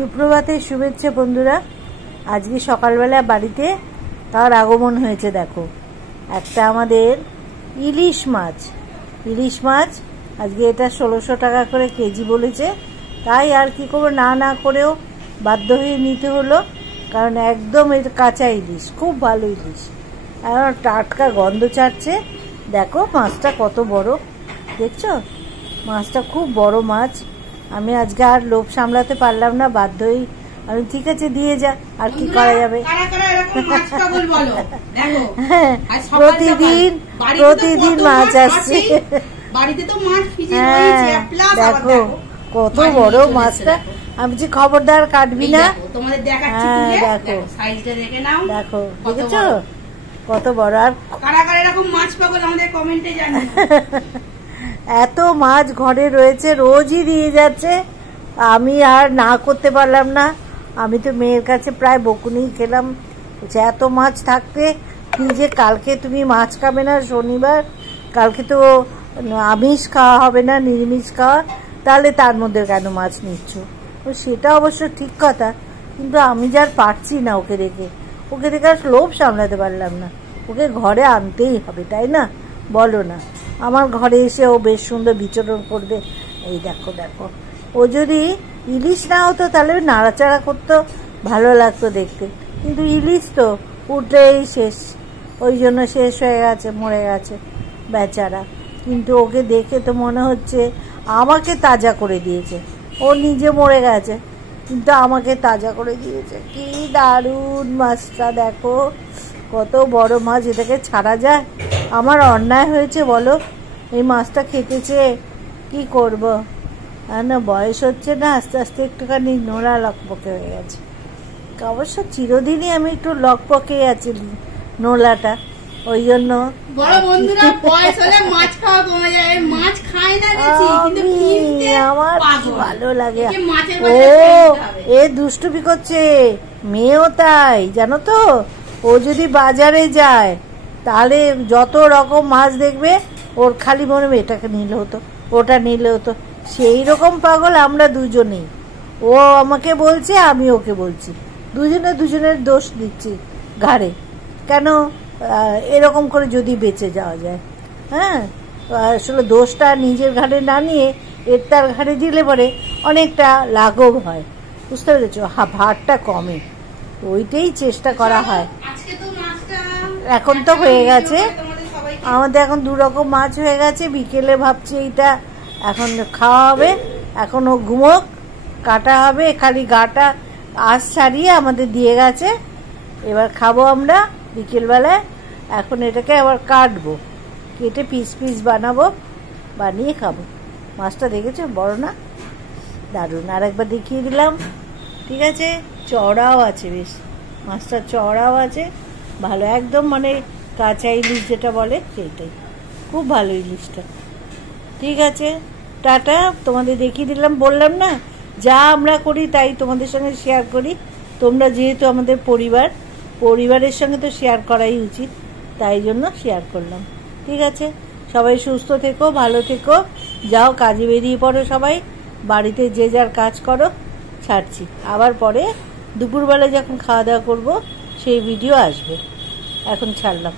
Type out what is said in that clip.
সুপ্রভাতের শুভেচ্ছা বন্ধুরা। আজকে সকালবেলা বাড়িতে তার আগমন হয়েছে। দেখো, একটা আমাদের ইলিশ মাছ আজকে এটা 1600 টাকা করে কেজি বলেছে। তাই আর কি করবো, না করেও বাধ্য হয়ে নিতে হলো, কারণ একদম এটা কাঁচা ইলিশ, খুব ভালো ইলিশ, এখন টাটকা গন্ধ ছাড়ছে। দেখো মাছটা কত বড়, দেখছো মাছটা খুব বড় মাছ। আমি আজকে আর লোভ সামলাতে পারলাম না, বাধ্য হয়ে আমি ঠিক আছে দিয়ে যা, আর কি করা যাবে। প্রতিদিন মাছ আসছে, দেখো কত বড় মাছটা। আমি যে খবরদার কাটবি না, দেখো দেখো দেখেছো কত বড়। আর এত মাছ ঘরে রয়েছে, রোজই দিয়ে যাচ্ছে। আমি আর না করতে পারলাম না। আমি তো মেয়ের কাছে প্রায় বকুনি খেলাম যে এত মাছ থাকতে কি যে, কালকে তুমি মাছ খাবে না শনিবার, কালকে তো আমিষ খাওয়া হবে না, নিরামিষ খাওয়া, তাহলে তার মধ্যে কেন মাছ নিচ্ছ? সেটা অবশ্য ঠিক কথা, কিন্তু আমি যার পারছি না, ওকে দেখে আর লোভ সামলাতে পারলাম না। ওকে ঘরে আনতেই হবে, তাই না বলো না? আমার ঘরে এসে ও বেশ সুন্দর বিচরণ করবে। এই দেখো দেখো, ও যদি ইলিশ না হতো তাহলে নাড়াচাড়া করতো, ভালো লাগতো দেখতে, কিন্তু ইলিশ তো উঠলেই শেষ, ওই জন্য শেষ হয়ে গেছে, মরে গেছে বেচারা। কিন্তু ওকে দেখে তো মনে হচ্ছে আমাকে তাজা করে দিয়েছে। ও নিজে মরে গেছে কিন্তু আমাকে তাজা করে দিয়েছে। কি দারুণ মাছটা, দেখো কত বড় মাছ, এটাকে ছাড়া যায়? আমার অন্যায় হয়েছে বলো, এই মাছটা খেতেছে, কি করব? না বয়স হচ্ছে না, আস্তে আস্তে একটুখানি নোড়া লকপকে হয়ে গেছে। অবশ্য চিরদিনই আমি একটু লকপকে আছি নোলাটা, ওই জন্য আমার ভালো লাগে। ও এ দুষ্টুমি করছে, মেয়েও তাই জানো তো। ও যদি বাজারে যায় তাহলে যত রকম মাছ দেখবে, ওর খালি মনে হবে এটাকে নিলে হতো, ওটা নিলে হতো। সেই রকম পাগল আমরা দুজনেই। ও আমাকে বলছে, আমি ওকে বলছি, দুজনের দোষ দিচ্ছি ঘাড়ে। কেন এরকম করে যদি বেঁচে যাওয়া যায়? হ্যাঁ, আসলে দোষটা নিজের ঘাড়ে না নিয়ে এর তার ঘাড়ে দিলে পরে অনেকটা লাঘব হয়, বুঝতে পেরেছো? ভারটা কমে, ওইটাই চেষ্টা করা হয়। এখন তো হয়ে গেছে আমাদের, এখন 2 রকম মাছ হয়ে গেছে। বিকেলে ভাবছি এইটা এখন খাওয়া হবে, এখনো ঘুমোক, কাটা হবে, খালি গাটা আঁশ ছাড়িয়ে আমাদের দিয়ে গেছে, এবার খাবো আমরা বিকেলবেলায়। এখন এটাকে আবার কাটবো, কেটে পিস বানাবো, বানিয়ে খাবো। মাছটা দেখেছো বড় না, দারুণ। আর একবার দেখিয়ে দিলাম, ঠিক আছে? চওড়াও আছে বেশ, মাছটা চওড়াও আছে, ভালো একদম, মানে কাঁচা ইলিশ যেটা বলে সেইটাই, খুব ভালো ইলিশটা। ঠিক আছে, টাটা। তোমাদের দেখিয়ে দিলাম, বললাম না যা আমরা করি তাই তোমাদের সঙ্গে শেয়ার করি। তোমরা যেহেতু আমাদের পরিবারের সঙ্গে তো শেয়ার করাই উচিত, তাই জন্য শেয়ার করলাম। ঠিক আছে, সবাই সুস্থ থেকো, ভালো থেকো, যাও কাজে বেরিয়ে পড়ো সবাই, বাড়িতে যে যার কাজ করো। ছাড়ছি আবার পরে দুপুরবেলা যখন খাওয়া দাওয়া করবো সেই ভিডিও আসবে, এখন ছাড়লাম।